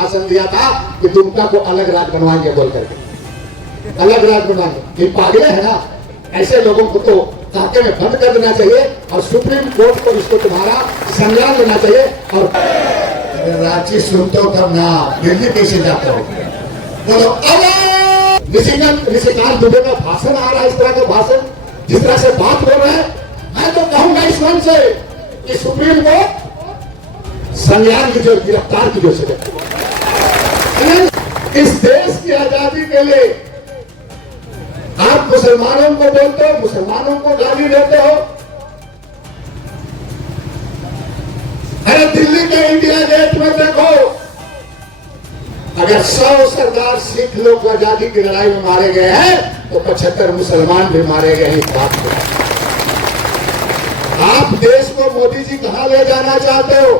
भाषण दिया था कि दुमका को अलग राज्य बनवाएंगे बोल करके, अलग राज्य बनवाएंगे। ये पागल है ना, ऐसे लोगों को तो काके में बंद कर देना चाहिए और सुप्रीम कोर्ट को इसको तुम्हारा संज्ञान लेना चाहिए। और रांची सुनते हो तब ना, दिल्ली कैसे जाते हो? बोलो निशिकांत दुबे का भाषण आ रहा है, इस तरह का भाषण, जिस तरह से बात हो रहा है, मैं तो कहूंगा इस मन से कि सुप्रीम कोर्ट संज्ञान की जो गिरफ्तार की जो सजा, इस देश की आजादी के लिए आप मुसलमानों को बोलते हो, मुसलमानों को गाली देते हो। अरे दिल्ली के इंडिया गेट में देखो, अगर 100 सरदार सिख लोग आजादी की लड़ाई में मारे गए हैं तो 75 मुसलमान भी मारे गए हैं। इस बात को आप देश को मोदी जी कहां ले जाना चाहते हो?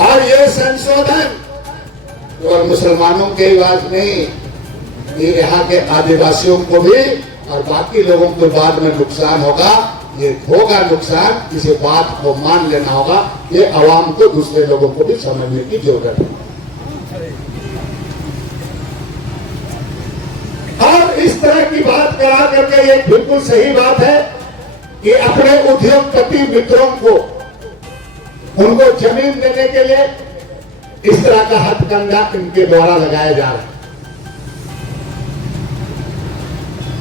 और ये संशोधन केवल मुसलमानों के बात नहीं, ये यहाँ के आदिवासियों को भी और बाकी लोगों को बाद में नुकसान होगा। ये होगा नुकसान, इसे बात को मान लेना होगा। ये आवाम को, दूसरे लोगों को भी समझने की जरूरत है। और इस तरह की बात करा करके ये बिल्कुल सही बात है कि अपने उद्योगपति मित्रों को, उनको जमीन देने के लिए इस तरह का हथकंडा इनके द्वारा लगाया जा रहा है।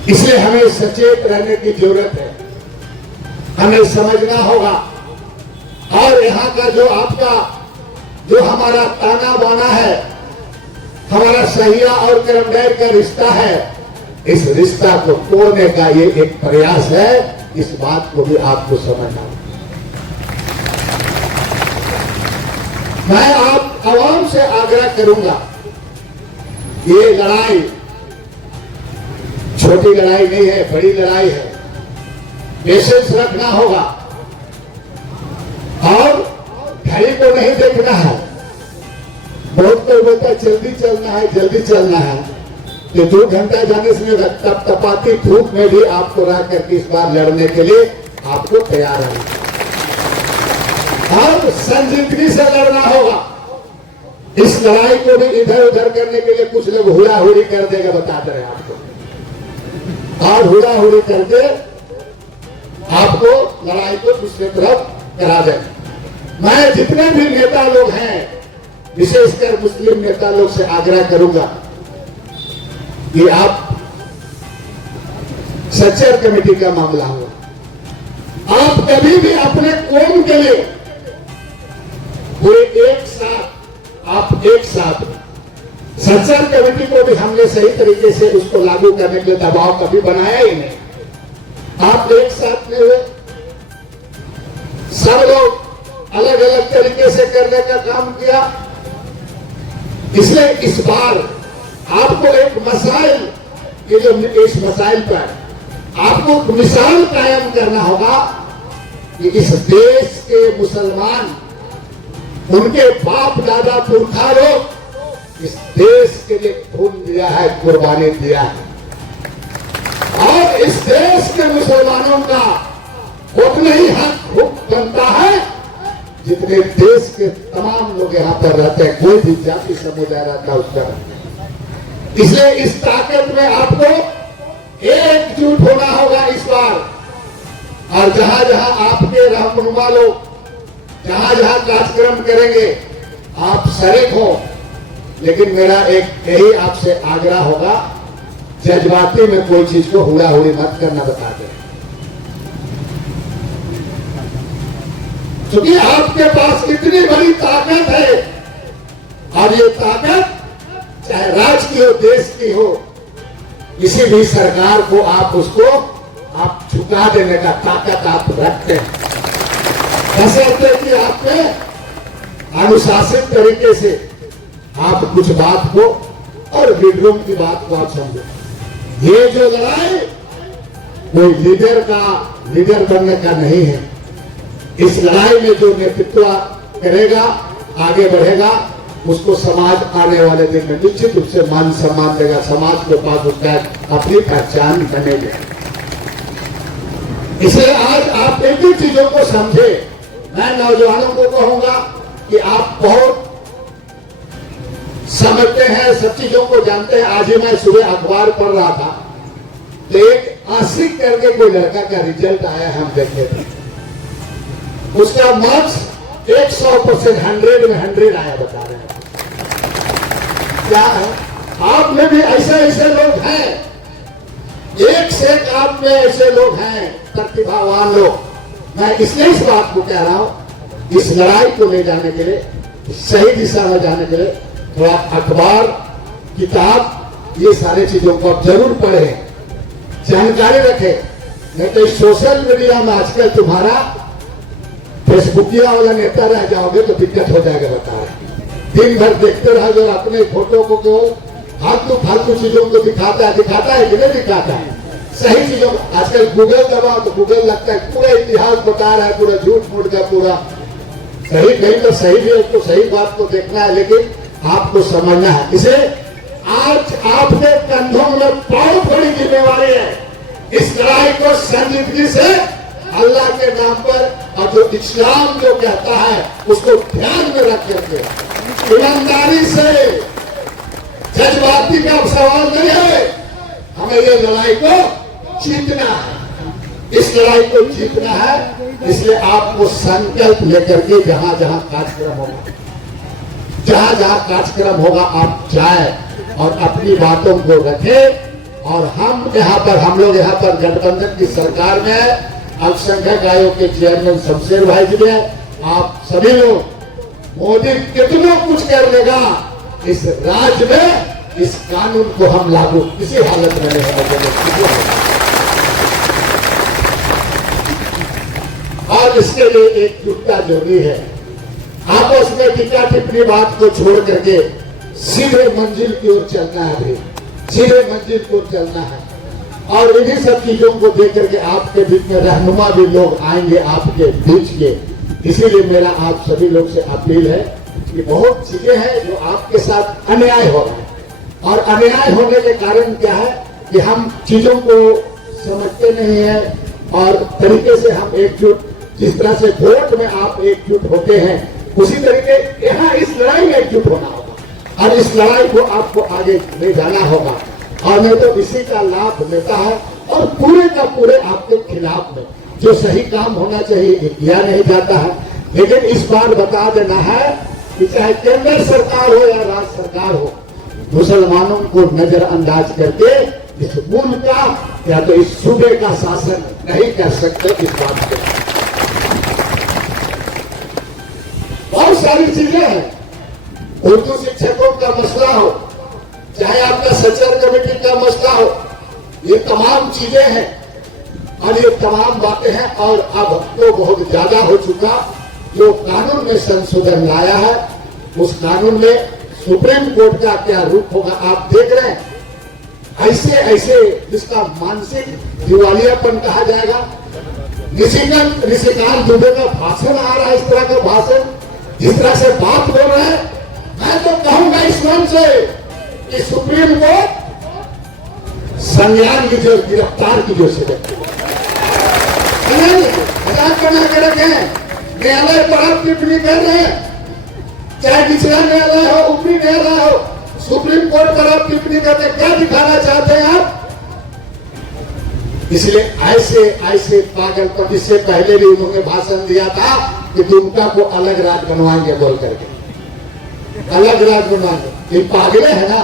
इसलिए हमें सचेत रहने की जरूरत है, हमें समझना होगा। और यहाँ का जो आपका जो हमारा ताना बाना है, हमारा सहिया और कर्मडेर का रिश्ता है, इस रिश्ता को तोड़ने का ये एक प्रयास है। इस बात को भी आपको समझना होगा। मैं आप आवाम से आग्रह करूंगा, ये लड़ाई छोटी लड़ाई नहीं है, बड़ी लड़ाई है। पेशेंस रखना होगा और घड़ी को नहीं देखना है। बहुत कोई बोलता है जल्दी चलना है, जल्दी चलना है। तो 2 घंटा जाने से तप तपाती धूप में भी आपको रह करके इस बार लड़ने के लिए आपको तैयार रहना और संजीदगी से लड़ना होगा। इस लड़ाई को भी इधर उधर करने के लिए कुछ लोग हुड़ाहुड़ी कर देगा, बताते रहे आपको, और हुड़ाहुड़ी करके आपको लड़ाई को दूसरी तरफ करा देंगे। मैं जितने भी नेता लोग हैं, विशेषकर मुस्लिम नेता लोग से आग्रह करूंगा कि आप सच्चर कमेटी का मामला हो, आप कभी भी अपने कौम के लिए पूरे एक साथ सच्चर कमेटी को भी हमने सही तरीके से उसको लागू करने के लिए दबाव कभी बनाया ही नहीं। आप एक साथ में हुए, सब लोग अलग अलग तरीके से करने का काम किया। इसलिए इस बार आपको एक मसाइल, ये जो इस मसाइल पर आपको मिसाल कायम करना होगा कि इस देश के मुसलमान, उनके बाप दादा पुरखा लोग इस देश के लिए खून दिया है, कुर्बानी दिया है। और इस देश के मुसलमानों का उतना ही हक बनता है जितने देश के तमाम लोग यहाँ पर रहते हैं, कोई भी जाति समुदाय रहता है उसका। इसलिए इस ताकत में आपको एकजुट होना होगा इस बार। और जहां जहां आपके रहनुमा लोग जहां जहां कार्यक्रम करेंगे, आप शरीक हो। लेकिन मेरा एक यही आपसे आग्रह होगा, जज्बाती में कोई चीज को हुड़ाहुड़ी मत करना, बता दें। क्योंकि आपके पास इतनी बड़ी ताकत है, और ये ताकत चाहे राज्य की हो, देश की हो, किसी भी सरकार को आप उसको आप झुका देने का ताकत आप रखते हैं। ऐसे कि आपके अनुशासित तरीके से आप कुछ बात को और लीडरों की बात को आप समझो। ये जो लड़ाई कोई लीडर बनने का नहीं है। इस लड़ाई में जो नेतृत्व करेगा, आगे बढ़ेगा, उसको समाज आने वाले दिन में निश्चित रूप से मान सम्मान देगा। समाज के पास उसका अपनी पहचान बनेगी। इसलिए आज आप एक चीजों को समझे। मैं नौजवानों को कहूंगा कि आप बहुत समझते हैं, सब चीजों को जानते हैं। आज ही मैं सुबह अखबार पढ़ रहा था, तो एक आशिक करके कोई लड़का का रिजल्ट आया, हम देखे थे। उसका मार्क्स 100% 100 में 100 आया, बता रहे हैं। क्या है, आप में भी ऐसे ऐसे लोग हैं, एक से एक आप में ऐसे लोग हैं, प्रतिभावान लोग। मैं इसलिए इस बात को कह रहा हूं, इस लड़ाई को ले जाने के लिए, सही दिशा में जाने के लिए थोड़ा अखबार, किताब, ये सारी चीजों को आप जरूर पढ़ें, जानकारी रखें। नहीं तो इस सोशल मीडिया में आजकल तुम्हारा फेसबुकिया वाला नेता रह जाओगे तो दिक्कत हो जाएगा, बता रहे। दिन भर देखते रहोगे और अपने फोटो को फालतू चीजों को दिखाता है कि नहीं दिखाता है। सही चीजों, आजकल गूगल दबाओ तो गूगल लगता है पूरा इतिहास बता रहा है, पूरा झूठ मूठ का पूरा। सही कहीं तो सही भी है, तो सही बात को देखना है, लेकिन आपको समझना है। इसे आज आपने कंधों में बहुत बड़ी जिम्मेवारी है। इस लड़ाई को संजीदगी से अल्लाह के नाम पर, और जो इस्लाम जो कहता है उसको ध्यान में रख करके ईमानदारी से, जज्बाती का सवाल नहीं है, हमें ये लड़ाई को जीतना है। इस लड़ाई को जीतना है, इसलिए आपको संकल्प लेकर के जहां जहां कार्यक्रम होगा, आप जाए और अपनी बातों को रखें। और हम लोग यहाँ पर गठबंधन की सरकार में है, अल्पसंख्यक आयोग के चेयरमैन शमशेर भाई जी ने, आप सभी लोग, मोदी कितना कुछ कर लेगा, इस राज्य में इस कानून को हम लागू किसी हालत में नहीं होने देंगे। और इसके लिए एकजुटता जरूरी है। आपस में टीका टिप्पणी बात को छोड़ करके सीधे मंजिल की ओर चलना है, अभी सीधे मंजिल की ओर चलना है। और इन्हीं सब चीजों को देख करके आपके बीच में रहनुमा भी लोग आएंगे आपके बीच के। इसीलिए मेरा आप सभी लोग से अपील है कि बहुत चीजें हैं जो आपके साथ अन्याय हो रहा है, और अन्याय होने के कारण क्या है कि हम चीजों को समझते नहीं है, और तरीके से हम एकजुट, जिस तरह से वोट में आप एकजुट होते हैं, उसी तरीके यहाँ इस लड़ाई में एकजुट होना होगा, और इस लड़ाई को आपको आगे ले जाना होगा। और नहीं तो इसी का लाभ लेता है, और पूरे का पूरे आपके खिलाफ में जो सही काम होना चाहिए किया नहीं जाता है। लेकिन इस बार बता देना है कि चाहे केंद्र सरकार हो या राज्य सरकार हो, मुसलमानों को नजरअंदाज करके इस मुल्क का या तो इस सूबे का शासन नहीं कर सकते। इस बात को बहुत सारी चीजें हैं, उर्दू शिक्षकों का मसला हो, चाहे आपका सचर कमेटी का मसला हो, ये तमाम चीजें हैं और ये तमाम बातें हैं। और अब तो बहुत ज्यादा हो चुका, जो कानून में संशोधन लाया है, उस कानून में सुप्रीम कोर्ट का क्या रूप होगा आप देख रहे हैं। ऐसे ऐसे जिसका मानसिक दिवालियापन कहा जाएगा, ऋषिकांत दुबे का भाषण आ रहा है, इस तरह का भाषण, जिस तरह से बात बोल रहे हैं, मैं तो कहूंगा इस मंच से कि सुप्रीम कोर्ट संज्ञान कीजिए, गिरफ्तार कीजिए उसे, मजाक बना के रखे। न्यायालय पर आप टिप्पणी कर रहे हैं, चाहे निचला न्यायालय हो, ऊपरी न्यायालय हो, सुप्रीम कोर्ट पर आप टिप्पणी करते, क्या दिखाना चाहते हैं आप? इसलिए ऐसे ऐसे पागलपन, इससे पहले भी उन्होंने भाषण दिया था कि दुमका को अलग राज्य बनवाएंगे बोल करके, अलग राज्य बनवाएंगे। ये पागले है ना,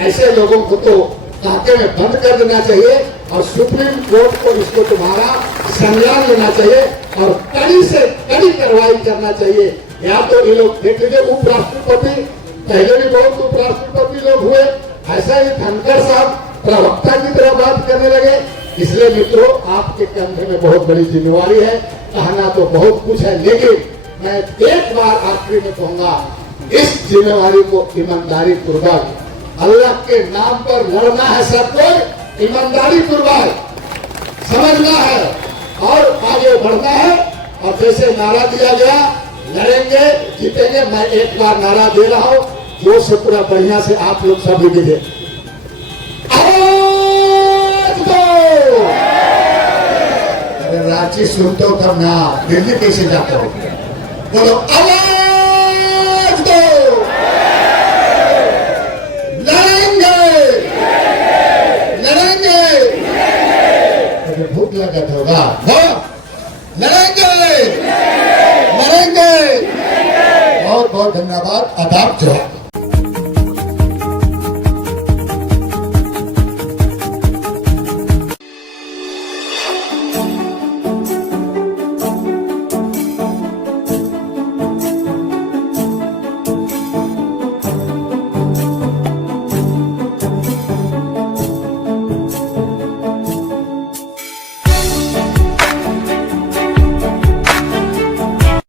ऐसे लोगों को तो कांटे में बंद कर देना चाहिए, और सुप्रीम कोर्ट को इसको तुम्हारा संज्ञान लेना चाहिए और कड़ी से कड़ी कार्रवाई करना चाहिए। या तो ये लोग देख लीजिए, उपराष्ट्रपति, पहले भी बहुत उपराष्ट्रपति लोग हुए, ऐसा ही धनखड़ साहब प्रवक्ता की तरह बात करने लगे। इसलिए मित्रों, आपके कंधे में बहुत बड़ी जिम्मेवारी है, कहना तो बहुत कुछ है, लेकिन मैं एक बार आखिरी में कहूंगा, इस जिम्मेवारी को ईमानदारी पूर्वक अल्लाह के नाम पर लड़ना है, सबको ईमानदारी पूर्वक समझना है और आगे बढ़ना है। और जैसे नारा दिया गया, लड़ेंगे जीतेंगे, मैं एक बार नारा दे रहा हूं, जो से पूरा बढ़िया से आप लोग सब लिखिए, रांची सुनते हो तब ना, दिल्ली कैसे जाते हो, बोलो आवाज दो, वाह वाह, लड़ेंगे लड़ेंगे। बहुत बहुत धन्यवाद। आदाब जवाब।